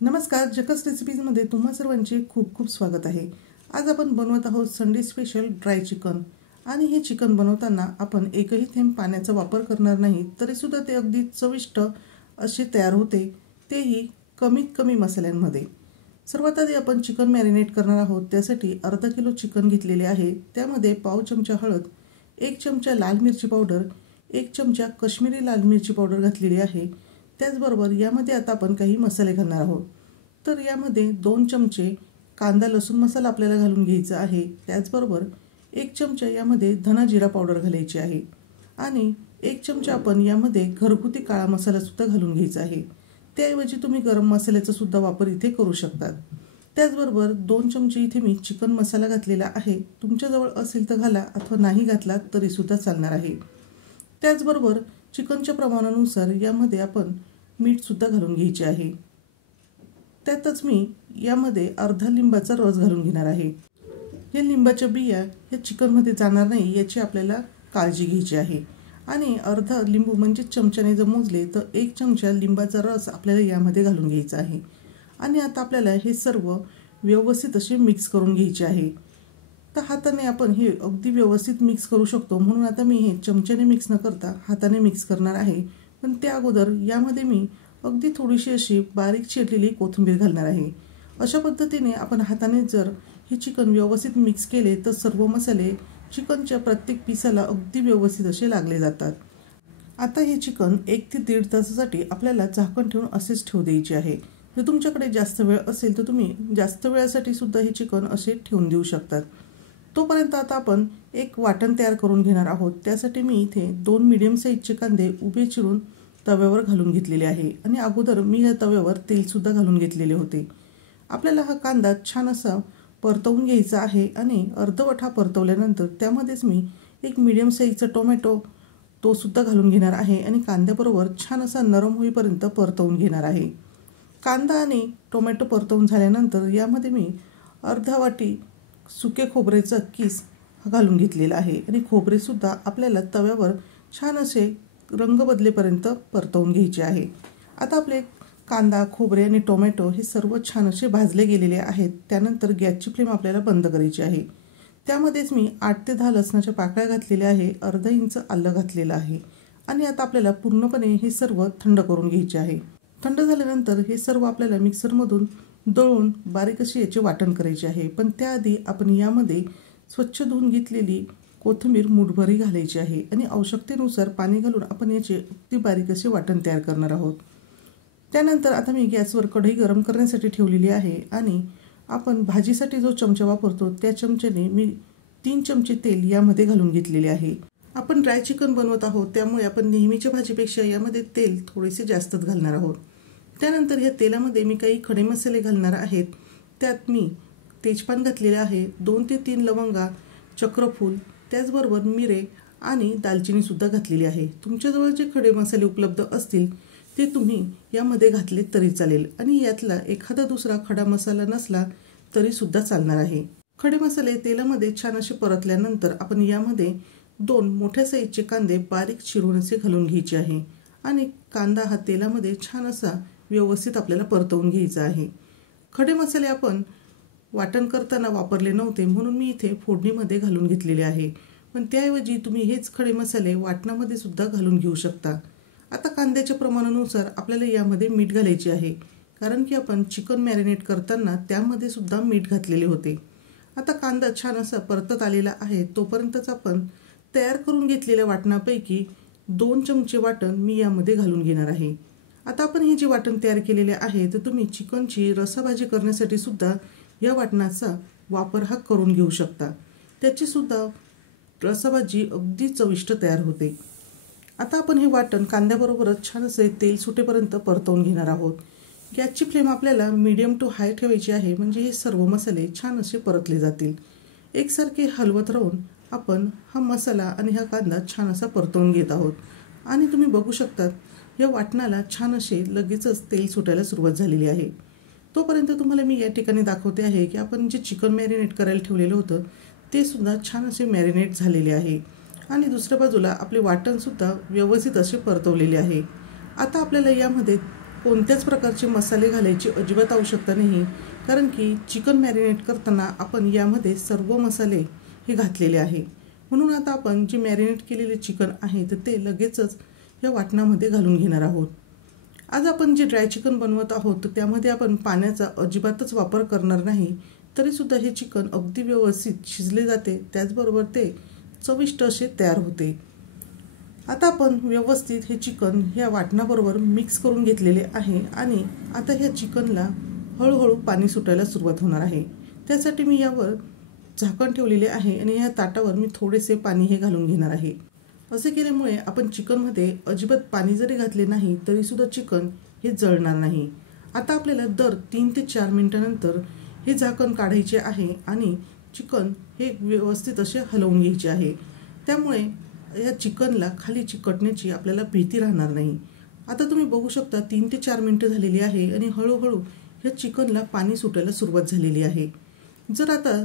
नमस्कार, जकस रेसिपीजमध्ये तुम्हा सर्वांचे खूप खूप स्वागत आहे। आज आपण बनवत आहोत संडे स्पेशल ड्राय चिकन। आणि हे चिकन बनवताना आपण एकही थेंब पाण्याचा वापर करणार नाही, तरी सुद्धा ते अगदी चविष्ट असे तयार होते, तेही कमीत कमी मसाल्यांमध्ये। सर्वात आधी आपण चिकन मॅरिनेट करणार आहोत। त्यासाठी अर्धा किलो चिकन घेतलेले आहे। त्यामध्ये पाव चमचा हळद, 1 चमचा लाल मिरची पावडर, 1 चमचा काश्मीरी लाल मिरची पावडर घातलेली आहे। त्याचबरोबर यामध्ये आता आपण काही मसाले घालणार आहोत। तर यामध्ये 2 चमचे कांदा लसूण मसाला आपल्याला घालून घ्यायचा आहे। त्याचबरोबर 1 चमचा यामध्ये धना जिरा पावडर घालायची आहे आणि 1 चमचा आपण यामध्ये घरगुती काळा मसाला सुद्धा घालून घ्यायचा आहे। त्याऐवजी तुम्ही गरम मसाल्याचा सुद्धा वापर इथे करू शकता। त्याचबरोबर 2 चमचे इथे मी चिकन मसाला घातलेला आहे। तुमच्याजवळ असेल तर घाला अथवा नाही घातला तरी सुद्धा चालणार आहे। त्याचबरोबर चिकनच्या प्रमाणानुसार यामध्ये आपण मीठ सुद्धा घालून घ्यायचे आहे। त्यातच मी यामध्ये अर्धा लिंबाचा रस घालून घेणार आहे। या लिंबाच्या बिया या चिकनमध्ये जाणार नाही याची आपल्याला काळजी घ्यायची आहे। आणि अर्धा लिंबू म्हणजे चमच्याने जर मोजले तर 1 चमचा लिंबाचा रस आपल्याला यामध्ये घालून घ्यायचा आहे। आणि आता आपल्याला हे सर्व व्यवस्थित असे मिक्स करून घ्यायचे आहे। तर हाताने आपण हे अगदी व्यवस्थित मिक्स करू शकतो, म्हणून आता मी हे चमच्याने मिक्स न करता हाताने मिक्स करणार आहे। पण त्या अगोदर यामध्ये मी अगदी थोडीशी अशी बारीक चिरलेली कोथिंबीर घालणार आहे। अशा पद्धतीने आपण हाताने जर हे चिकन व्यवस्थित मिक्स केले तर सर्व मसाले चिकनच्या प्रत्येक पीसाला अगदी व्यवस्थित असे लागले जातात। आता हे चिकन 1 ते 1.5 तासासाठी आपल्याला झाकण ठेवून असेच ठेवू द्यायचे आहे। जर तुमच्याकडे जास्त वेळ असेल तर तुम्ही जास्त वेळासाठी सुद्धा हे चिकन असे ठेवून देऊ शकतात। तोपर्यंत आता आपण एक वाटण तयार करून घेणार आहोत। त्यासाठी मी इथे 2 मीडियम साईजचे कांदे उभे चिरून तव्यावर घालून घेतलेले आहे आणि अगोदर मी या तव्यावर तेल सुद्धा घालून घेतलेले होते। आपल्याला हा कांदा छान असा परतवून घ्यायचा आहे आणि अर्धवट परतवल्यानंतर त्यामध्येच मी एक मीडियम साईजचा टोमॅटो तो सुद्धा घालून घेणार आहे आणि कांद्याबरोबर छान असा नरम होईपर्यंत परतवून घेणार आहे। कांदा आणि टोमॅटो परतवून झाल्यानंतर यामध्ये मी अर्धा वाटी सुके खोबरेचा किस घालून घेतलेला आहे आणि खोबरे सुद्धा आपल्याला तव्यावर छान असे रंग बदलेपर्यंत परतवून घ्यायचे आहे। आता आपले कांदा, खोबरे आणि टोमॅटो हे सर्व छान असे भाजले गेलेले आहेत। त्यानंतर गॅसची फ्लेम आपल्याला बंद करायची आहे। त्यामध्येच मी 8 ते 10 लसणाच्या पाकळ्या घातलेल्या आहे, अर्धा इंच आलं घातलेलं आहे आणि आता आपल्याला पूर्णपणे हे सर्व थंड करून घ्यायचे आहे। थंड झाल्यानंतर हे सर्व आपल्याला मिक्सरमधून दळून बारीक अशी याचे वाटण करायचे आहे। पण त्याआधी आपण यामध्ये स्वच्छ धुवून घेतलेली कोथिंबीर मुठभरी घालायची आहे आणि आवश्यकतेनुसार पाणी घालून आपण याचे अगदी बारीक असे वाटण तयार करणार आहोत। त्यानंतर आता मी गॅसवर कढई गरम करण्यासाठी ठेवलेली आहे आणि आपण भाजीसाठी जो चमचा वापरतो त्या चमच्याने मी 3 चमचे तेल यामध्ये घालून घेतलेले आहे। आपण ड्राय चिकन बनवत आहोत, त्यामुळे आपण नेहमीच्या भाजीपेक्षा यामध्ये तेल थोडेसे जास्तच घालणार आहोत। त्यानंतर या तेलामध्ये मी काही खडे मसाले घालणार आहेत। त्यात मी तेजपान घातलेले आहे, 2 ते 3 लवंगा, चक्रफूल, त्याचबरोबर मिरे आणि दालचिनी सुद्धा घातलेली आहे। तुमच्याजवळ जे खडे मसाले उपलब्ध असतील ते तुम्ही यामध्ये घातले तरी चालेल आणि यातला एखादा दुसरा खडा मसाला नसला तरी सुद्धा चालणार आहे। खडे मसाले तेलामध्ये छान असे परतल्यानंतर आपण यामध्ये 2 मोठ्या साईजचे कांदे बारीक चिरून असे घालून घ्यायचे आहे आणि कांदा हा तेलामध्ये छान असा व्यवस्थित आपल्याला परतवून घ्यायचा आहे। खडे मसाले आपण वाटण करताना वापरले नव्हते, म्हणून मी इथे फोडणीमध्ये घालून घेतलेले आहे। पण त्याऐवजी तुम्ही हेच खडे मसाले वाटणामध्ये सुद्धा घालून घेऊ शकता। आता कांद्याच्या प्रमाणानुसार आपल्याला यामध्ये मीठ घालायचे आहे, कारण की आपण चिकन मॅरिनेट करताना त्यामध्ये सुद्धा मीठ घातलेले होते। आता कांदा छान असा परतत आलेला आहे, तोपर्यंतच आपण तयार करून घेतलेल्या वाटणापैकी 2 चमचे वाटण मी यामध्ये घालून घेणार आहे। आता आपण हे जे वाटण तयार केलेले आहे तर तुम्ही चिकनची रसाभाजी करण्यासाठी सुद्धा या वाटणाचा वापर हा करून घेऊ शकता। त्याची सुद्धा रसाभाजी अगदी चविष्ट तयार होते। आता आपण हे वाटण कांद्याबरोबरच छान असे तेल सुटेपर्यंत परतवून घेणार आहोत। गॅसची फ्लेम आपल्याला मीडियम टू हाय ठेवायची आहे, म्हणजे हे सर्व मसाले छान असे परतले जातील। एकसारखे हलवत राहून आपण हा मसाला आणि हा कांदा छान असा परतवून घेत आहोत आणि तुम्ही बघू शकता या वाटणाला छान असे लगेचच तेल सुटायला सुरुवात झालेली आहे। तोपर्यंत तुम्हाला मी या ठिकाणी दाखवते आहे की आपण जे चिकन मॅरिनेट करायला ठेवलेलं होतं ते सुद्धा छान असे मॅरिनेट झालेले आहे आणि दुसऱ्या बाजूला आपले वाटण सुद्धा व्यवस्थित असे परतवलेले आहे। आता आपल्याला यामध्ये कोणत्याच प्रकारचे मसाले घालायची अजिबात आवश्यकता नाही, कारण की चिकन मॅरिनेट करताना आपण यामध्ये सर्व मसाले हे घातलेले आहे. म्हणून आता आपण जे मॅरिनेट केलेले चिकन आहे तर ते लगेचच या वाटणामध्ये घालून घेणार आहोत. आज आपण जे ड्राय चिकन बनवत आहोत तर त्यामध्ये आपण पाण्याचा अजिबातच वापर करणार नाही, तरीसुद्धा हे चिकन अगदी व्यवस्थित शिजले जाते, त्याचबरोबर ते चविष्ट असे तयार होते. आता आपण व्यवस्थित हे चिकन ह्या वाटणाबरोबर मिक्स करून घेतलेले आहे आणि आता ह्या चिकनला हळूहळू पाणी सुटायला सुरुवात होणार आहे. त्यासाठी मी यावर झाकण ठेवलेले आहे आणि ह्या ताटावर मी थोडेसे पाणी हे घालून घेणार आहे. असे केल्यामुळे आपण चिकनमध्ये अजिबात पाणी जरी घातले नाही तरीसुद्धा चिकन हे जळणार नाही. आता आपल्याला दर 3 ते 4 मिनिटांनंतर हे झाकण काढायचे आहे आणि चिकन हे व्यवस्थित असे हलवून घ्यायचे आहे. त्यामुळे या चिकनला खाली चिकटण्याची आपल्याला भीती राहणार नाही. आता तुम्ही बघू शकता 3 ते 4 मिनिटं झालेली आहे आणि हळूहळू या चिकनला पाणी सुटायला सुरुवात झालेली आहे. जर आता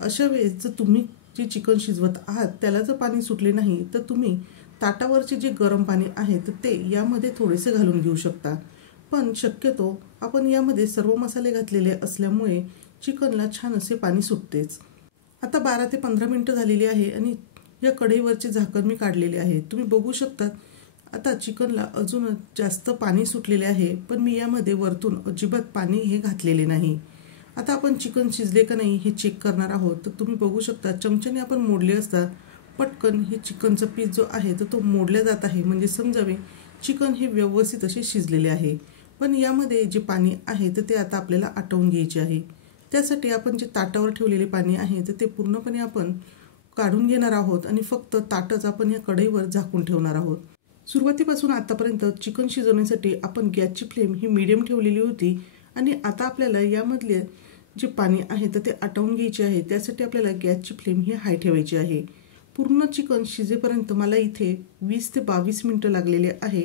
अशा वेळेस जर तुम्ही जे चिकन शिजवत आहात त्याला जर पाणी सुटले नाही तर तुम्ही ताटावरचे जे गरम पाणी आहे तर ते यामध्ये थोडेसे घालून घेऊ शकता. पण शक्यतो आपण यामध्ये सर्व मसाले घातलेले असल्यामुळे चिकनला छान असे पाणी सुटतेच. आता 12 ते 15 मिनिटं झालेली आहे आणि या कढईवरचे झाकण मी काढलेले आहे. तुम्ही बघू शकता आता चिकनला अजून जास्त पाणी सुटलेले आहे, पण मी यामध्ये वरतून अजिबात पाणी हे घातलेले नाही. आता आपण चिकन शिजले का नाही हे चेक करणार आहोत. तर तुम्ही बघू शकता चमच्याने आपण मोडले असता पटकन हे चिकनचा पीस जो आहे तर तो मोडला जात आहे, म्हणजे समजावे चिकन हे व्यवस्थित असे शिजलेले आहे. पण यामध्ये जे पाणी आहे तर ते आता आपल्याला आटवून घ्यायचे आहे. त्यासाठी आपण जे ताटावर ठेवलेले पाणी आहे तर ते पूर्णपणे आपण काढून घेणार आहोत आणि फक्त ताटच आपण या कढईवर झाकून ठेवणार आहोत. सुरुवातीपासून आतापर्यंत चिकन शिजवण्यासाठी आपण गॅसची फ्लेम ही मीडियम ठेवलेली होती आणि आता आपल्याला यामधले जे पाणी आहे तर ते आटवून घ्यायचे आहे. त्यासाठी आपल्याला गॅसची फ्लेम ही हाय ठेवायची आहे. पूर्ण चिकन शिजेपर्यंत मला इथे 20 ते 22 मिनिटं लागलेले आहे,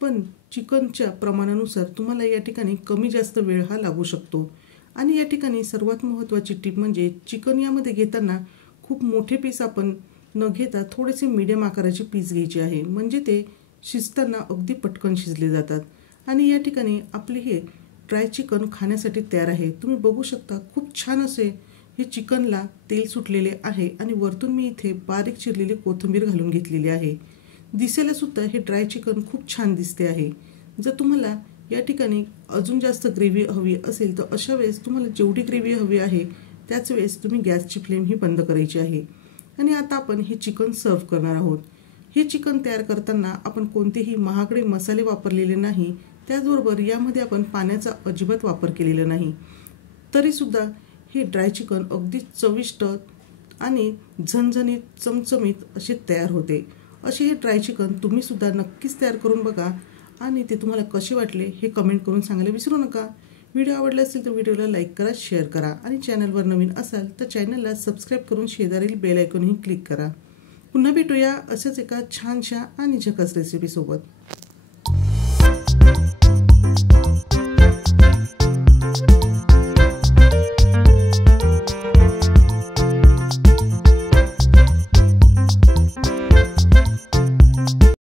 पण चिकनच्या प्रमाणानुसार तुम्हाला या ठिकाणी कमी जास्त वेळ हा लागू शकतो. आणि या ठिकाणी सर्वात महत्त्वाची टीप म्हणजे चिकन यामध्ये घेताना खूप मोठे पीस आपण न घेता थोडेसे मीडियम आकाराचे पीस घ्यायचे आहे, म्हणजे ते शिजताना अगदी पटकन शिजले जातात. आणि या ठिकाणी आपले हे ड्राय चिकन खाण्यासाठी तयार आहे. तुम्ही बघू शकता खूप छान असे हे चिकनला तेल सुटलेले आहे आणि वरतून मी इथे बारीक चिरलेली कोथिंबीर घालून घेतलेली आहे. दिसायला सुद्धा हे ड्राय चिकन खूप छान दिसते आहे. जर तुम्हाला या ठिकाणी अजून जास्त ग्रेव्ही हवी असेल तर अशा वेळेस तुम्हाला जेवढी ग्रेव्ही हवी आहे त्याच वेळेस तुम्ही गॅसची फ्लेम ही बंद करायची आहे. आणि आता आपण हे चिकन सर्व्ह करणार आहोत. हे चिकन तयार करताना आपण कोणतेही महागडे मसाले वापरलेले नाही, त्याचबरोबर यामध्ये आपण पाण्याचा अजिबात वापर केलेला नाही, तरीसुद्धा हे ड्राय चिकन अगदी चविष्ट आणि झणझणीत चमचमीत असे तयार होते. असे हे ड्राय चिकन तुम्हीसुद्धा नक्कीच तयार करून बघा आणि ते तुम्हाला कसे वाटले हे कमेंट करून सांगायला विसरू नका. व्हिडिओ आवडला असेल तर व्हिडिओला लाईक करा, शेअर करा आणि चॅनलवर नवीन असाल तर चॅनलला सबस्क्राईब करून शेजारील बेल आयकॉनही क्लिक करा. पुन्हा भेटूया अशाच एका छानशा आणि झकास रेसिपीसोबत.